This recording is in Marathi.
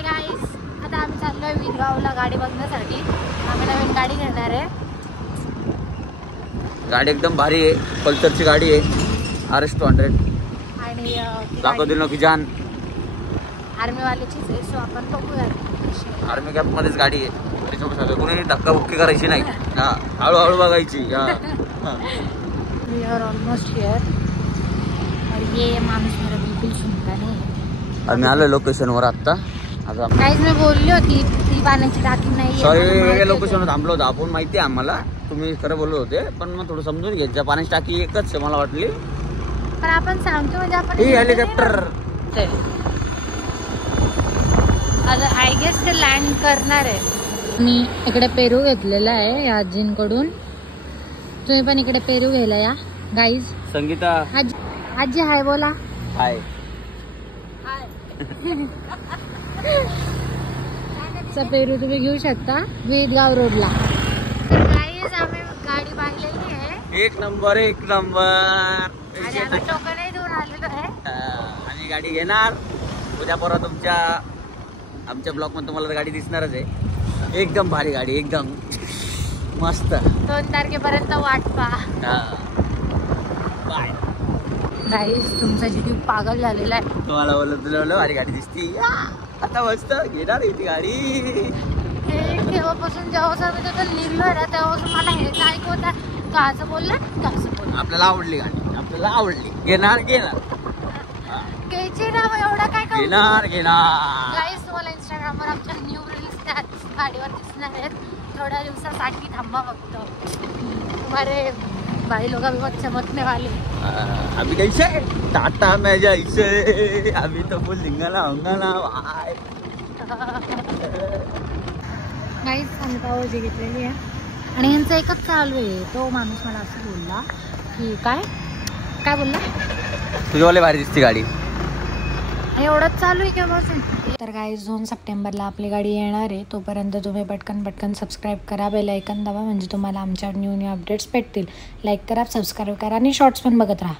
हाय गाईस, आता आम्ही चाललोय विरगावला गाडी बघण्यासाठी. आम्ही नवीन गाडी घेणार आहे. गाडी एकदम भारी आहे, पल्सरची गाडी आहे RS200 आणि लाखो दिलों की जान आर्मी वाल्याचीच आहे. सो आपण बघूया. आर्मी कॅप मध्येच गाडी आहे. त्याच्यामुळे कोणी धक्का बुक्की करायची नाही, हळूहळू बघायची. We are almost here. और ये माणूस मेरा बिल्कुल सुनता नहीं. आम्ही आलो लोकेशनवर आता. काहीच मी बोलली होती ती पाण्याची टाकी नाही. सॉरी, वेगळ्या लोकेशनवर थांबलो होतो आपण. माहिती आहे आम्हाला, तुम्ही खरं बोलत होते, पण मग थोडं समजून घ्यायचं. पाण्याची टाकी एकच आहे मला वाटली, पण आपण सांगतो म्हणजे आपण हेलिकॉप्टर. आता आय गेस ते लँड करणार आहे. मी इकडे पेरू घेतलेला आहे या आजींकडून. तुम्ही पण इकडे पेरू घ्यायला या गाईज. संगीता आजी हाय बोला. हाय. पेरू तुम्ही घेऊ शकता वेदगाव रोडला. तर गाईज आम्ही गाडी पाहिलेली आहे. एक नंबर एक नंबर. आणि आम्ही टोकनही देऊन आलेलो आहे. आम्ही गाडी घेणार उद्या परवा. आमच्या ब्लॉक मध्ये तुम्हाला गाडी दिसणारच आहे. एकदम भारी गाडी, एकदम मस्त. 2 तारखेपर्यंत वाट पहा. बाय गाईज तुमचा जीव पागल झालेला आहे. तुम्हाला बोलत भारी गाडी दिसती. आता मस्त घेणार ती गाडी. तेव्हापासून जेव्हा मी तिथं निघलोय ना तेव्हापासून मला हेच ऐकवता. तो असं बोलला, तो असं बोलला. आपल्याला आवडली गाडी, आपल्याला आवडली. घेणार घ्यायची ना एवढा काय घेणार. गाईज तुम्हाला इंस्टाग्रामवर आमच्या न्यू रील्स त्या गाडीवर दिसणार आहेत. थोड्या दिवसासाठी थांबा फक्त. तुम्हारे भाई लोग अभी बहुत चमकने वाले. अभी कैसे टाटा में जैसे अभी तो फुल धिंगाणा होंगाणा भाई. गाईज आम्ही पावभाजी घेतलेली आहे आणि यांचं एकच चालू आहे. तो माणूस मला असं बोलला की काय बोलला, तुझ्यावाले भारी दिसती गाडी. एवढंच चालू आहे केव्हापासून. तर गाईज 2 सप्टेंबरला आपली गाडी येणार आहे. तोपर्यंत तुम्ही पटकन सबस्क्राईब करा, बेल आयकॉन दाबा, म्हणजे तुम्हाला आमच्या न्यू अपडेट्स भेटतील. लाईक करा, सबस्क्राईब करा आणि शॉर्ट्स पण बघत राहा.